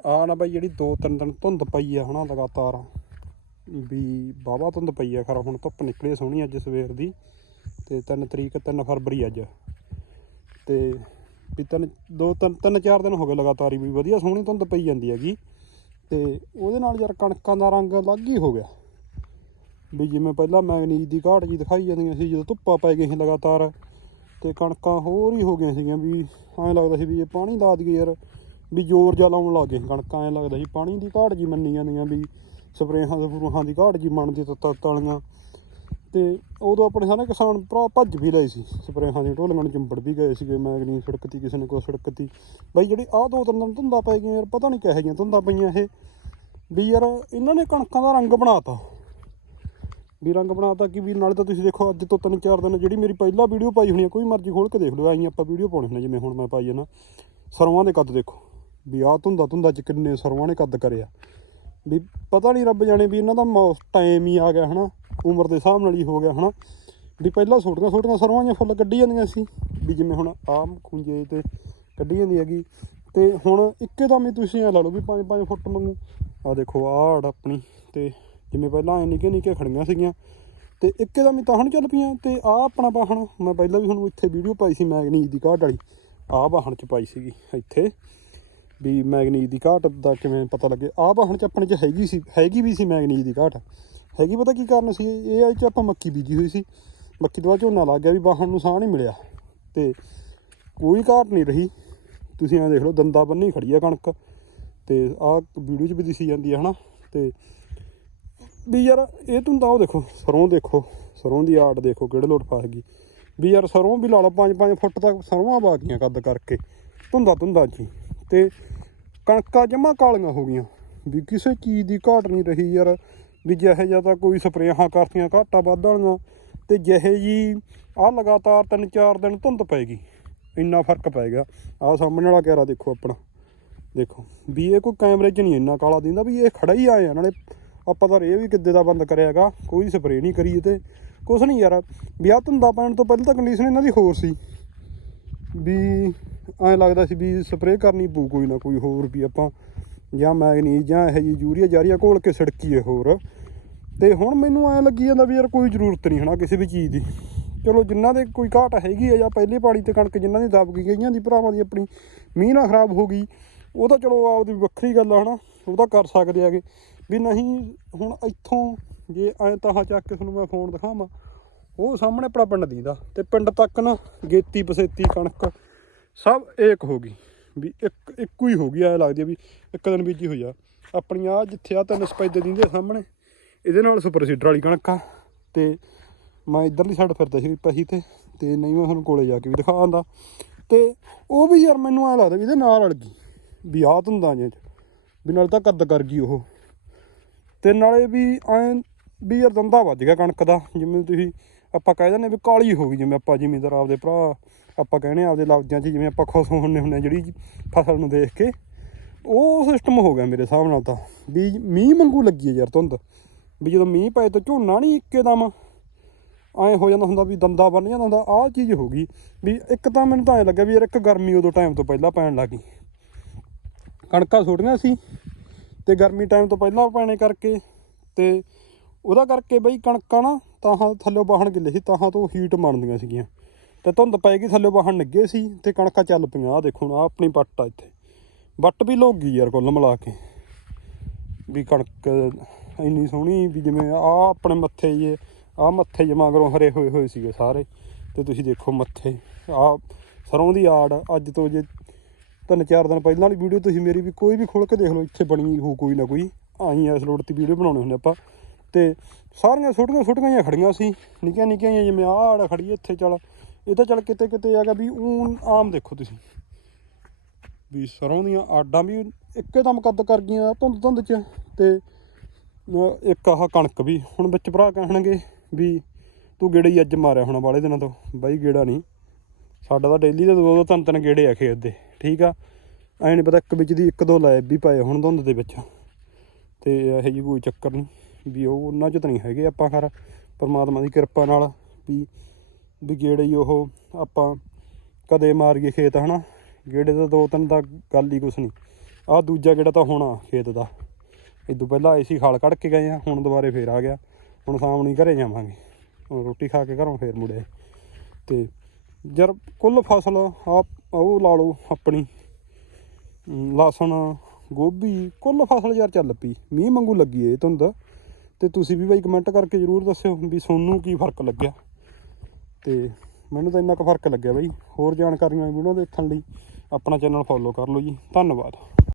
ਆ ਨਾ ਬਾਈ ਜਿਹੜੀ ਦੋ ਤਿੰਨ ਦਿਨ ਧੁੰਦ ਪਈ ਆ ਹਨਾ ਲਗਾਤਾਰ, ਵੀ ਬਾਵਾ ਧੁੰਦ ਪਈ ਆ ਖਰਾ ਹੁਣ ਧੁੱਪ ਨਿਕਲੀ ਸੋਹਣੀ ਅੱਜ ਸਵੇਰ ਦੀ, ਤੇ 3 ਤਰੀਕ 3 ਫਰਵਰੀ ਅੱਜ। ਤੇ ਵੀ ਤਿੰਨ, ਦੋ ਤਿੰਨ ਤਿੰਨ ਚਾਰ ਦਿਨ ਹੋ ਗਏ ਲਗਾਤਾਰ ਹੀ ਵੀ ਵਧੀਆ ਸੋਹਣੀ ਧੁੰਦ ਪਈ ਜਾਂਦੀ ਹੈਗੀ, ਤੇ ਉਹਦੇ ਨਾਲ ਯਾਰ ਕਣਕਾਂ ਦਾ ਰੰਗ ਅਲੱਗ ਹੀ ਹੋ ਗਿਆ। ਵੀ ਜਿਵੇਂ ਪਹਿਲਾਂ ਮੈਗਨੀਜ਼ ਦੀ ਘਾਟ ਜੀ ਦਿਖਾਈ ਜਾਂਦੀਆਂ ਸੀ, ਜਦੋਂ ਧੁੱਪਾਂ ਪੈ ਗਈਆਂ ਸੀ ਲਗਾਤਾਰ, ਤੇ ਕਣਕਾਂ ਹੋਰ ਹੀ ਹੋ ਗਈਆਂ ਸੀਗੀਆਂ ਵੀ, ਐਂ ਲੱਗਦਾ ਸੀ ਵੀ ਇਹ ਪਾਣੀ ਲਾ ਦਈਏ ਯਾਰ। ਵੀ ਜ਼ੋਰ ਜਿਹਾ ਲਾਉਣ ਲੱਗ ਗਏ ਕਣਕਾਂ, ਐਂ ਲੱਗਦਾ ਸੀ, ਪਾਣੀ ਦੀ ਘਾਟ ਜੀ ਮੰਨੀ ਜਾਂਦੀਆਂ ਵੀ ਸਪਰੇਹਾਂ ਦੇ ਫਰੂਹਾਂ ਦੀ ਘਾਟ ਜੀ ਮੰਨਦੀ ਤੱਤਾਂ ਤਾਲੀਆਂ ਤੇ ਉਦੋਂ ਆਪਣੇ ਸਾਰੇ ਕਿਸਾਨ ਭਰਾ ਭੱਜ ਵੀ ਲਏ ਸੀ, ਸਪਰੇਹਾਂ ਦੀ ਢੋਲੀਆਂ ਨੂੰ ਚਿੰਬੜ ਵੀ ਗਏ ਸੀਗੇ ਮੈਗਨੀ ਸੜਕਤੀ, ਕਿਸੇ ਨੇ ਕੋਈ ਸੜਕਤੀ। ਬਈ ਜਿਹੜੀ ਆਹ ਦੋ ਤਿੰਨ ਦਿਨ ਧੁੰਦਾਂ ਪੈ ਗਈਆਂ ਯਾਰ, ਪਤਾ ਨਹੀਂ ਕਿਹੋ ਜਿਹੀਆਂ ਧੁੰਦਾਂ ਪਈਆਂ ਇਹ। ਵੀ ਯਾਰ ਇਹਨਾਂ ਨੇ ਕਣਕਾਂ ਦਾ ਰੰਗ ਬਣਾਤਾ। ਵੀ ਰੰਗ ਬਣਾਤਾ ਕਿ ਵੀ ਨਾਲੇ ਤਾਂ ਤੁਸੀਂ ਦੇਖੋ ਅੱਜ ਤੋਂ ਤਿੰਨ ਚਾਰ ਦਿਨ ਜਿਹੜੀ ਮੇਰੀ ਪਹਿਲਾ ਵੀਡੀਓ ਪਾਈ ਹੋਣੀ ਆ, ਕੋਈ ਮਰਜ਼ੀ ਖੋਲ ਕੇ ਦੇਖ ਲਓ ਆਈ ਆਪਾਂ ਵੀਡੀਓ ਪਾਉਣੀ ਹੁੰਦੀ ਜਿਵੇਂ ਹੁਣ ਮੈਂ ਪਾਈ ਹੈ ਨਾ। ਸਰੋਂ ਦੇ ਕੱਦ ਦੇਖੋ। ਵੀ ਆਹ ਧੁੰਦਾ ਧੁੰਦਾ ਚ ਕਿੰਨੇ ਸਰਵਾਂ ਨੇ ਕੱਦ ਕਰਿਆ। ਵੀ ਪਤਾ ਨਹੀਂ ਰੱਬ ਜਾਣੇ ਵੀ ਇਹਨਾਂ ਦਾ ਟਾਈਮ ਹੀ ਆ ਗਿਆ ਹਨਾ, ਉਮਰ ਦੇ ਹਿਸਾਬ ਨਾਲ ਹੀ ਹੋ ਗਿਆ ਹਨਾ। ਵੀ ਪਹਿਲਾਂ ਛੋਟੀਆਂ ਛੋਟੀਆਂ ਸਰਵਾਂ ਜਾਂ ਫੁੱਲ ਕੱਢੀ ਜਾਂਦੀਆਂ ਸੀ, ਵੀ ਜਿਵੇਂ ਹੁਣ ਆਮ ਖੁੰਝੇ ਤੇ ਕੱਢੀ ਜਾਂਦੀ ਹੈਗੀ। ਤੇ ਹੁਣ ਇੱਕੇ ਦਮ ਹੀ ਤੁਸੀਂ ਇਹ ਲਾ ਲਓ ਵੀ 5-5 ਫੁੱਟ ਮੰਗੂ ਆ ਦੇਖੋ, ਆਹ ਆੜ ਆਪਣੀ, ਤੇ ਜਿਵੇਂ ਪਹਿਲਾਂ ਐ ਨਿੱਕੇ ਨਿੱਕੇ ਖੜੀਆਂ ਸੀਗੀਆਂ। ਤੇ ਇੱਕੇ ਦਮ ਹੀ ਤਾਹਣ ਚੱਲ ਪਈਆਂ, ਤੇ ਆ ਆਪਣਾ ਬਾਹਣ ਮੈਂ ਪਹਿਲਾਂ ਵੀ ਹੁਣ ਇੱਥੇ ਵੀਡੀਓ ਪਾਈ ਸੀ, ਮੈਗਨੀਜ਼ ਦੀ ਘਾਟ ਵਾਲੀ। ਆਹ ਬਾਹਣ ਚ ਪਾਈ ਸੀਗੀ, ਇੱਥੇ। ਵੀ ਮੈਗਨੀਜ਼ ਦੀ ਘਾਟ ਦਾ ਕਿਵੇਂ ਪਤਾ ਲੱਗੇ। ਆਹ ਬਾਹਣ ਚ ਆਪਣੇ ਚ ਹੈਗੀ ਸੀ, ਹੈਗੀ ਵੀ ਸੀ ਮੈਗਨੀਜ਼ ਦੀ ਘਾਟ। ਹੈਗੀ ਪਤਾ ਕੀ ਕਾਰਨ ਸੀ? ਇਹ ਆ ਚ ਆਪਾਂ ਮੱਕੀ ਬੀਜੀ ਹੋਈ ਸੀ। ਮੱਕੀ ਤੋਂ ਬਾਅਦ ਝੋਨਾ ਲੱਗ ਗਿਆ ਵੀ ਬਾਹਣ ਨੂੰ ਸਾਹ ਨਹੀਂ ਮਿਲਿਆ। ਤੇ ਕੋਈ ਘਾਟ ਨਹੀਂ ਰਹੀ। ਤੁਸੀਂ ਐਂ ਦੇਖ ਲਓ, ਦੰਦਾ ਬੰਨੀ ਖੜੀ ਆ ਕਣਕ। ਤੇ ਆਹ ਵੀਡੀਓ 'ਚ ਵੀ ਦਿਸੀ ਜਾਂਦੀ ਹੈ ਹਨਾ? ਤੇ ਵੀ ਯਾਰ ਇਹ ਧੁੰਦਾ ਉਹ ਦੇਖੋ, ਸਰੋਂ ਦੇਖੋ। ਸਰੋਂ ਦੀ ਆੜ ਦੇਖੋ ਕਿਹੜੇ ਲੋਟ ਫਸ ਗਈ ਵੀ ਯਾਰ ਸਰੋਂ ਵੀ ਲਾ ਲਓ 5-5 ਫੁੱਟ ਤੱਕ ਸਰੋਂ ਪਾ ਗਈਆਂ ਕੱਦ ਕਰਕੇ। ਧੁੰਦਾ ਧੁੰਦਾ ਜੀ ਤੇ ਕਣਕਾਂ ਜਮਾ ਕਾਲੀਆਂ ਹੋ ਗਈਆਂ। ਵੀ ਕਿਸੇ ਚੀਜ਼ ਦੀ ਘਾਟ ਨਹੀਂ ਰਹੀ ਯਾਰ। ਵੀ ਜਿਹੇ ਜਿਹਾ ਤਾਂ ਕੋਈ ਸਪਰੇਹਾਂ ਕਰਤੀਆਂ, ਘਾਟਾ ਵੱਧ ਵਾਲੀਆਂ। ਤੇ ਜਿਹੇ ਜੀ ਆ ਲਗਾਤਾਰ ਤਿੰਨ ਚਾਰ ਦਿਨ ਧੁੰਦ ਪੈ ਗਈ। ਇੰਨਾ ਫ਼ਰਕ ਪੈ ਗਿਆ। ਆਹ ਸਾਹਮਣੇ ਵਾਲਾ ਕੈਰਾ ਦੇਖੋ ਆਪਣਾ। ਦੇਖੋ, ਵੀ ਇਹ ਕੋਈ ਕੈਮਰੇ 'ਚ ਨਹੀਂ ਇੰਨਾ ਕਾਲਾ ਦਿੰਦਾ ਵੀ ਇਹ ਖੜਾ ਹੀ ਆਇਆ। ਨਾਲੇ ਆਪਾਂ ਤਾਂ ਇਹ ਵੀ ਕਿੱਦੇ ਦਾ ਬੰਦ ਕਰਿਆਗਾ ਕੋਈ ਸਪਰੇਅ ਨਹੀਂ ਕਰੀ ਤੇ। ਕੁਛ ਨਹੀਂ ਯਾਰ। ਵੀ ਆਹ ਧੁੰਦਾ ਪੈਣ ਤੋਂ ਪਹਿਲਾਂ ਤਾਂ ਕੰਡੀਸ਼ਨ ਇਹਨਾਂ ਦੀ ਹੋਰ ਸੀ। ਵੀ ਐਂ ਲੱਗਦਾ ਸੀ ਵੀ ਸਪਰੇਅ ਕਰਨੀ ਪਊ ਕੋਈ ਨਾ ਕੋਈ ਹੋਰ ਵੀ ਆਪਾਂ, ਜਾਂ ਮੈਗਨੀਜ਼, ਜਾਂ ਇਹ ਜੀ ਯੂਰੀਆ ਜਾਰੀਆ ਘੋਲ ਕੇ ਛਿੜਕੀਏ ਹੋਰ। ਤੇ ਹੁਣ ਮੈਨੂੰ ਐਂ ਲੱਗੀ ਜਾਂਦਾ ਵੀ ਯਾਰ ਕੋਈ ਜ਼ਰੂਰਤ ਨਹੀਂ ਹਨਾ ਕਿਸੇ ਵੀ ਚੀਜ਼ ਦੀ। ਚਲੋ ਜਿਨ੍ਹਾਂ ਦੇ ਕੋਈ ਘਾਟ ਹੈਗੀ ਹੈ ਜਾਂ ਪਹਿਲੇ ਪਾਣੀ ਤੇ ਕਣਕ ਜਿਨ੍ਹਾਂ ਦੀ ਦਬ ਗਈ ਗਈਆਂ ਦੀ ਭਰਾਵਾਂ ਦੀ ਆਪਣੀ ਮੀਂਹ ਨਾਲ ਖਰਾਬ ਹੋ ਗਈ, ਉਹ ਤਾਂ ਚਲੋ ਆਪਦੀ ਵੱਖਰੀ ਗੱਲ ਆ ਹਨਾ, ਉਹ ਤਾਂ ਕਰ ਸਕਦੇ ਆਗੇ ਵੀ ਨਹੀਂ, ਹੁਣ ਇੱਥੋਂ ਜੇ ਐਂ ਤਾਂ ਚੱਕ ਕੇ ਤੁਹਾਨੂੰ ਮੈਂ ਫੋਨ ਦਿਖਾਵਾਂ, ਉਹ ਸਾਹਮਣੇ ਆਪਣਾ ਪਿੰਡ ਦੀਦਾ, ਤੇ ਪਿੰਡ ਤੱਕ ਨਾ ਗੇਤੀ ਪਸੇਤੀ ਕਣਕ ਸਭ ਇੱਕ ਹੋ ਗਈ, ਵੀ ਇੱਕ, ਇੱਕੋ ਹੀ ਹੋ ਗਈ, ਐ ਲੱਗਦੀ ਵੀ ਇੱਕ ਦਿਨ ਬੀਜੀ ਹੋਈ ਆ। ਆਪਣੀ ਆ ਜਿੱਥੇ ਆ ਤਿੰਨ ਸਪੈਦੇ ਦਿੰਦੇ ਸਾਹਮਣੇ, ਇਹਦੇ ਨਾਲ ਸੁਪਰ ਸੀਡਰ ਵਾਲੀ ਕਣਕ ਆ, ਤੇ ਮੈਂ ਇਧਰਲੀ ਸਾਈਡ ਫਿਰਦਾ ਸੀ ਪਹੀ ਤੇ ਤੇ ਨਹੀਂ ਮੈਂ ਤੁਹਾਨੂੰ ਕੋਲੇ ਜਾ ਕੇ ਵੀ ਦਿਖਾ ਆਂਦਾ ਤੇ ਉਹ ਵੀ ਯਾਰ ਮੈਨੂੰ ਐ ਲੱਗਦਾ ਵੀ ਇਹਦੇ ਨਾਲ ਰਲ ਗਈ, ਵੀ ਆਹ ਧੁੰਦਾਂ ਜੇ ਵੀ ਨਾਲ ਤਾਂ ਕੱਦ ਕਰ ਗਈ ਉਹ। ਤੇ ਨਾਲੇ ਵੀ ਐਂ, ਵੀ ਯਾਰ ਦੰਦਾ ਵੱਜ ਗਿਆ ਕਣਕ ਦਾ, ਜਿਵੇਂ ਤੁਸੀਂ ਆਪਾਂ ਕਹਿ ਦਿੰਦੇ ਵੀ ਕਾਲੀ ਹੋ ਗਈ ਜਿਵੇਂ ਆਪਾਂ ਜ਼ਿਮੀਂਦਾਰ ਆਪਦੇ ਭਰਾ, ਆਪਾਂ ਕਹਿੰਦੇ ਆਪਦੇ ਲਫ਼ਜ਼ਾਂ 'ਚ ਜਿਵੇਂ ਆਪਾਂ ਖੁਸ਼ ਹੁੰਨੇ ਹੁੰਨੇ ਜਿਹੜੀ ਫਸਲ ਨੂੰ ਦੇਖ ਕੇ, ਉਹ ਸਿਸਟਮ ਹੋ ਗਿਆ ਮੇਰੇ ਹਿਸਾਬ ਨਾਲ ਤਾਂ, ਵੀ ਮੀਂਹ ਮੰਗੂ ਲੱਗੀ ਹੈ ਯਾਰ ਧੁੰਦ। ਵੀ ਜਦੋਂ ਮੀਂਹ ਪਏ ਤਾਂ ਝੋਨਾ ਨਹੀਂ ਇੱਕਦਮ ਐਂ ਹੋ ਜਾਂਦਾ ਹੁੰਦਾ ਵੀ ਦੰਦਾ ਬਣ ਜਾਂਦਾ ਹੁੰਦਾ, ਆਹ ਚੀਜ਼ ਹੋ ਗਈ। ਵੀ ਇੱਕ ਤਾਂ ਮੈਨੂੰ ਤਾਂ ਐਂ ਲੱਗਿਆ ਵੀ ਯਾਰ ਇੱਕ ਗਰਮੀ ਉਦੋਂ ਟਾਈਮ ਤੋਂ ਪਹਿਲਾਂ ਪੈਣ ਲੱਗੀ ਕਣਕਾਂ ਛੋਟੀਆਂ ਸੀ ਤੇ ਗਰਮੀ ਟਾਈਮ ਤੋਂ ਪਹਿਲਾਂ ਪੈਣੇ ਕਰਕੇ ਤੇ ਉਹਦਾ ਕਰਕੇ ਬਈ ਕਣਕਾਂ ਨਾ ਤਾਹਾਂ ਥੱਲੇ ਬਾਹਣ ਗਿੱਲੇ ਸੀ ਤਾਹਾਂ ਤੋਂ ਹੀਟ ਮੰਨਦੀਆਂ ਸੀਗੀਆਂ। ਤੇ ਧੁੰਦ ਪੈ ਗਈ, ਥੱਲੇ ਬਾਹਣ ਨਿੱਗੇ ਸੀ ਤੇ ਕਣਕਾਂ ਚੱਲ ਪਈਆਂ। ਆ ਦੇਖੋ ਆ ਆਪਣੀ ਵੱਟ ਆ ਇੱਥੇ। ਵੱਟ ਵੀ ਲੋਕ ਗਈ ਯਾਰ ਕੁੱਲ ਮਿਲਾ ਕੇ। ਵੀ ਕਣਕ ਇੰਨੀ ਸੋਹਣੀ ਵੀ ਜਿਵੇਂ ਆ ਆਪਣੇ ਮੱਥੇ ਜੇ ਆ ਮੱਥੇ ਜੇ ਕਰੋ ਹਰੇ ਹੋਏ ਹੋਏ ਸੀਗੇ ਸਾਰੇ। ਤੇ ਤੁਸੀਂ ਦੇਖੋ ਮੱਥੇ ਆ ਸਰੋਂ ਦੀ ਆੜ, ਅੱਜ ਤੋਂ ਜੇ ਤਿੰਨ ਚਾਰ ਦਿਨ ਪਹਿਲਾਂ ਵਾਲੀ ਵੀਡੀਓ ਤੁਸੀਂ ਮੇਰੀ ਵੀ ਕੋਈ ਵੀ ਖੋਲ ਕੇ ਦੇਖ ਲਓ, ਇੱਥੇ ਬਣੀ ਹੋ ਕੋਈ ਨਾ ਕੋਈ। ਆਈ ਇਸ ਲੋੜ ਤੇ ਵੀਡੀਓ ਬਣਾਉਣੇ ਹੁੰਦੇ ਆਪਾਂ। ਤੇ ਸਾਰੀਆਂ ਛੋਟੀਆਂ ਛੋਟੀਆਂ ਜਿਹੀਆਂ ਖੜੀਆਂ ਸੀ, ਨਿੱਕੀਆਂ ਨਿੱਕੀਆਂ ਜਿਹੀਆਂ ਜਿਵੇਂ ਆਹ ਆੜ ਖੜੀ ਇੱਥੇ ਚੱਲ। ਇਹ ਤਾਂ ਚੱਲ ਕਿਤੇ ਕਿਤੇ ਆਗਾ ਵੀ ਊਂ ਆਮ ਦੇਖੋ ਤੁਸੀਂ। ਵੀ ਸਰੋਂ ਦੀਆਂ ਆਡਾਂ ਵੀ ਇੱਕਦਮ ਕੱਦ ਕਰ ਗਈਆਂ ਧੁੰਦ ਧੁੰਦ ਚ ਤੇ ਇੱਕ ਆਹ ਕਣਕ ਵੀ ਹੁਣ ਵਿੱਚ ਭਰਾ ਕਹਿਣਗੇ ਵੀ ਤੂੰ ਗੇੜੇ ਹੀ ਅੱਜ ਮਾਰਿਆ ਹੋਣਾ ਵਾਲੇ ਦਿਨਾਂ ਤੋਂ। ਬਾਈ ਗੇੜਾ ਨਹੀਂ। ਸਾਡਾ ਤਾਂ ਡੇਲੀ ਦੇ ਦੋ ਦੋ ਤਿੰਨ ਤਿੰਨ ਗੇੜੇ ਆ ਖੇਤ ਦੇ, ਠੀਕ ਆ? ਐ ਨਹੀਂ ਪਤਾ ਇੱਕ ਵਿੱਚ ਦੀ ਇੱਕ ਦੋ ਲਾਇਬ ਵੀ ਪਏ ਹੁਣ ਧੁੰਦ ਦੇ ਵਿੱਚ। ਤੇ ਇਹੋ ਜਿਹੀ ਕੋਈ ਚੱਕਰ ਨਹੀਂ। ਵੀ ਉਹ ਉਹਨਾਂ ਚ ਤਾਂ ਨਹੀਂ ਹੈਗੇ ਆਪਾਂ ਖਰ, ਪਰਮਾਤਮਾ ਦੀ ਕਿਰਪਾ ਨਾਲ ਵੀ ਵੀ ਗੇੜੇ ਹੀ ਉਹ ਆਪਾਂ ਕਦੇ ਮਾਰੀਏ ਖੇਤ, ਹਨਾ? ਗੇੜੇ ਤਾਂ ਦੋ ਤਿੰਨ ਦਾ ਗੱਲ ਹੀ ਕੁਛ ਨਹੀਂ। ਆਹ ਦੂਜਾ ਗੇੜਾ ਤਾਂ ਹੋਣਾ ਖੇਤ ਦਾ। ਇਦੋਂ ਪਹਿਲਾਂ ਆਏ ਖਾਲ ਕੱਢ ਕੇ ਗਏ ਆ, ਹੁਣ ਦੁਬਾਰੇ ਫੇਰ ਆ ਗਿਆ। ਹੁਣ ਸ਼ਾਮ ਨੂੰ ਘਰੇ ਜਾਵਾਂਗੇ। ਹੁਣ ਰੋਟੀ ਖਾ ਕੇ ਘਰੋਂ ਫੇਰ ਮੁੜੇ। ਤੇ ਯਾਰ ਕੁੱਲ ਫਸਲ ਆ ਉਹ ਲਾ ਲਓ ਆਪਣੀ ਲਸਣ, ਗੋਭੀ, ਕੁੱਲ ਫਸਲ ਯਾਰ ਚੱਲ ਪਈ। ਮੀਂਹ ਮੰਗੂ ਲੱਗੀ ਏ ਧੁੰਦ। ਤੇ ਤੁਸੀਂ ਵੀ ਬਾਈ ਕਮੈਂਟ ਕਰਕੇ ਜ਼ਰੂਰ ਦੱਸਿਓ ਵੀ ਤੁਹਾਨੂੰ ਕੀ ਫ਼ਰਕ ਲੱਗਿਆ। ਤੇ ਮੈਨੂੰ ਤਾਂ ਇੰਨਾ ਕੁ ਫ਼ਰਕ ਲੱਗਿਆ ਬਾਈ। ਹੋਰ ਜਾਣਕਾਰੀਆਂ ਵੀਡੀਓ ਦੇਖਣ ਲਈ ਆਪਣਾ ਚੈਨਲ ਫੋਲੋ ਕਰ ਲਓ ਜੀ। ਧੰਨਵਾਦ।